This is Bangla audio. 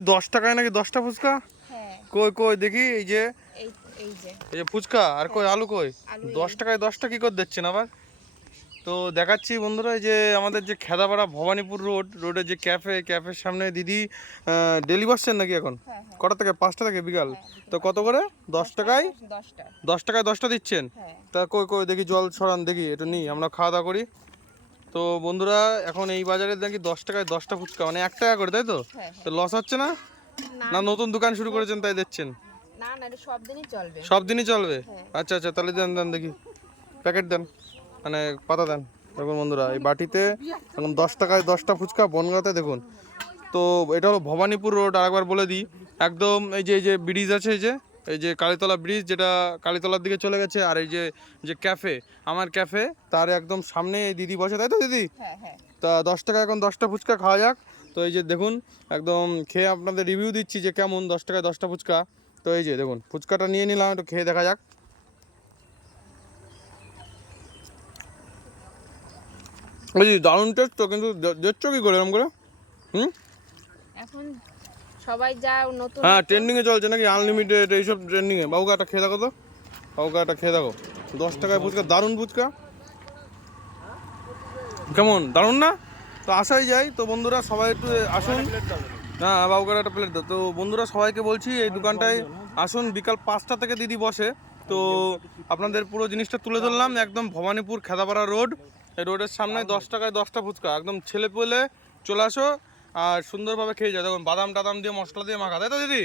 10 টাকায় নাকি 10টা ফুচকা? হ্যাঁ কই কই দেখি, এই যে এই এই যে এই যে ফুচকা, আর কই আলু কই? আলু 10 টাকায় 10টা কি করে দিচ্ছেন আবার? তো দেখাচ্ছি বন্ধুরা, এই যে আমাদের যে খেদাপাড়া ভবানীপুর রোডে যে ক্যাফের সামনে দিদি ডেলি বসছেন নাকি এখন? হ্যাঁ হ্যাঁ কটা থেকে? 5টা থেকে বিকাল? হ্যাঁ তো কত করে? 10 টাকায়? 10টা 10 টাকায় 10টা দিচ্ছেন? হ্যাঁ তা কই কই দেখি, জল ছড়ান দেখি, একটু নিই, আমরা খাওয়া দাওয়া করি। তো বন্ধুরা, এখন এই বাজারে নাকি 10 টাকায় 10টা ফুচকা, মানে 1 টাকা করে, তাই তো? হ্যাঁ তো লস হচ্ছে না? না না নতুন দোকান শুরু করেছেন তাই দিচ্ছেন? না না এটা সব দিনই চলবে সব দিনই চলবে? হ্যাঁ আচ্ছা আচ্ছা, তাহলে দেন দেন দেখি, প্যাকেট দেন, মানে পাতা দেন। দেখুন বন্ধুরা, এই বাটিতে এখন 10 টাকায় 10টা ফুচকা বনগাঁতে দেখুন। তো এটা হলো ভবানীপুর রোড, আরেকবার বলে দিই, একদম এই যে ব্রিজ আছে, এই যে কালীতলা ব্রিজ, যেটা কালীতলার দিকে চলে গেছে, আর এই যে যে ক্যাফে, আমার ক্যাফে, তার একদম সামনে এই দিদি বসে, তাই তো দিদি? হ্যাঁ হ্যাঁ তা 10 টাকায় এখন 10টা ফুচকা খাওয়া যাক। তো এই যে দেখুন, একদম খেয়ে আপনাদের রিভিউ দিচ্ছি যে কেমন 10 টাকায় 10টা ফুচকা। তো এই যে দেখুন, ফুচকাটা নিয়ে নিলাম, একটু খেয়ে দেখা যাক। এই যে দারুণ টেস্ট তো, কিন্তু দেখছো কি করে এরকম করে? হুম, এখন সবাই যা নতুন হ্যাঁ ট্রেন্ডিংয়ে চলছে নাকি আনলিমিটেড এইসব ট্রেন্ডিংয়ে? বাবুকা একটা খেয়ে দেখো তো, বাবুকা একটা খেয়ে দেখো, 10 টাকায় ফুচকা, দারুণ ফুচকা, কেমন দারুণ না? তো আসাই যায়। তো বন্ধুরা সবাই একটু আসুন। হ্যাঁ বাবুকার একটা প্লেট দাও। তো বন্ধুরা সবাইকে বলছি, এই দোকানটায় আসুন, বিকাল 5টা থেকে দিদি বসে। তো আপনাদের পুরো জিনিসটা তুলে ধরলাম, একদম ভবানীপুর খেদাপাড়া রোড, এই রোডের সামনে 10 টাকায় 10টা ফুচকা, একদম ছেলে পেলে চলে আসো আর সুন্দরভাবে খেয়ে যাও। দেখুন বাদাম টাদাম দিয়ে মশলা দিয়ে মাখা, তাই তো দিদি?